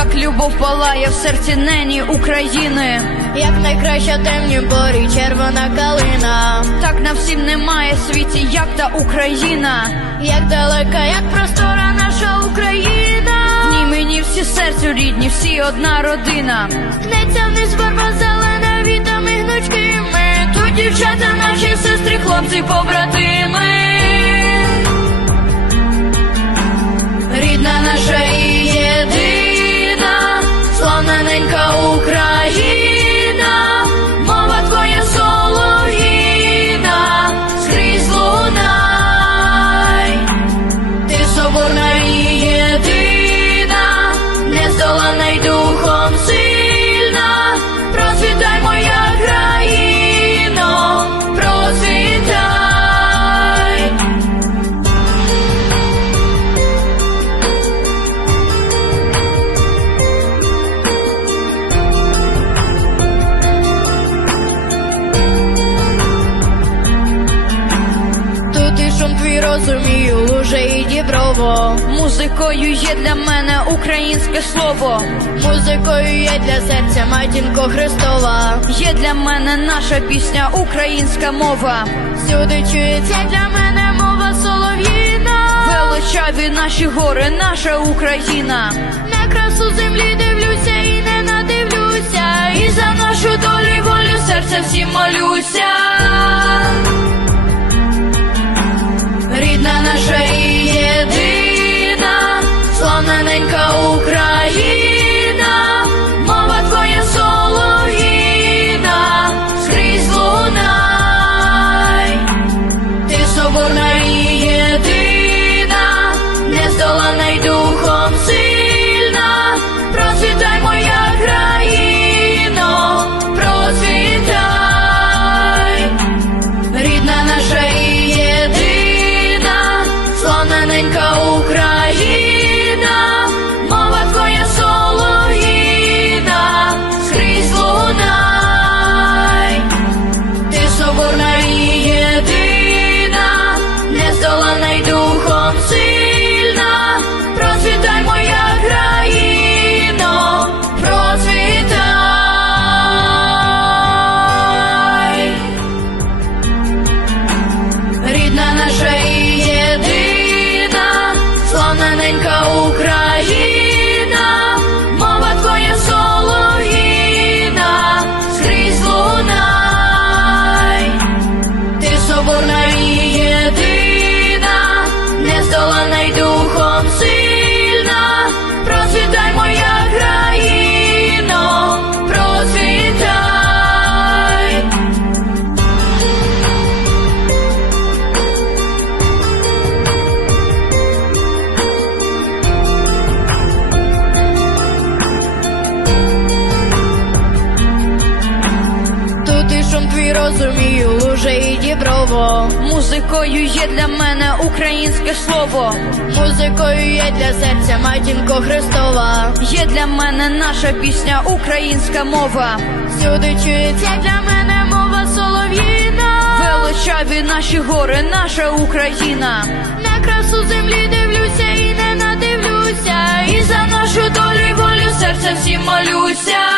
Так любов палає в серці нені України. як найкраща темні порі, червона калина, Так на всім немає світі, як та Україна. як далека, як простора наша Україна. В ній мені всі серцю рідні, всі одна родина. Гнеться вниз барва зелена, вітами гнучкими. Тут дівчата, наші сестри, хлопці, побратими. Розумію, луже і діброво. Музикою є для мене українське слово. Музикою є для серця матінко Христова. Є для мене наша пісня, українська мова. Всюди чується для мене мова солов'їна. Величаві наші гори, наша Україна. На красу землі дивлюся і не надивлюся. І за нашу долю волю серця всім молюся. І розумію, луже і діброво. Музикою є для мене українське слово. Музикою є для серця матінко Христова. Є для мене наша пісня, українська мова. Всюди чується для мене мова солов'їна. Величаві наші гори, наша Україна. На красу землі дивлюся і не надивлюся. І за нашу долю й волю серця всім молюся.